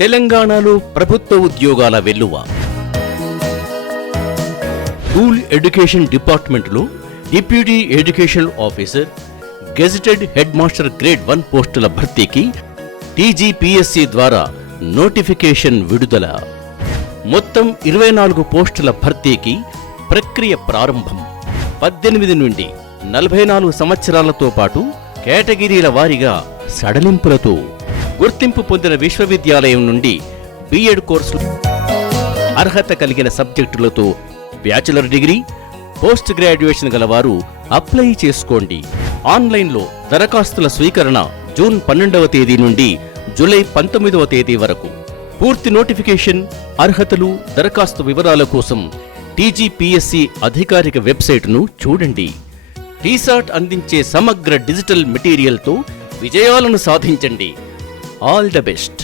తెలంగాణలో ప్రభుత్వ ఉద్యోగాల వెల్లువ. స్కూల్ ఎడ్యుకేషన్ డిపార్ట్మెంట్లో deputy education officer, gazetted head master grade 1 పోస్టుల భర్తీకి టీజీపీఎస్సీ ద్వారా నోటిఫికేషన్ విడుదల. మొత్తం 24 పోస్టుల భర్తీకి ప్రక్రియ ప్రారంభం. 18 నుండి 44 సంవత్సరాలతో పాటు కేటగిరీల వారీగా సడలింపులతో గుర్తింపు పొందిన విశ్వవిద్యాలయం నుండి బీఎడ్ కోర్సులు, అర్హత కలిగిన సబ్జెక్టులతో బ్యాచిలర్ డిగ్రీ, పోస్ట్ గ్రాడ్యుయేషన్ గలవారు అప్లై చేసుకోండి. ఆన్లైన్లో దరఖాస్తుల స్వీకరణ జూన్ 12వ తేదీ నుండి జూలై 19వ తేదీ వరకు. పూర్తి నోటిఫికేషన్, అర్హతలు, దరఖాస్తు వివరాల కోసం టీజీపీఎస్సీ అధికారిక వెబ్సైట్ను చూడండి. టీసాట్ అందించే సమగ్ర డిజిటల్ మెటీరియల్తో విజయాలను సాధించండి. All the best.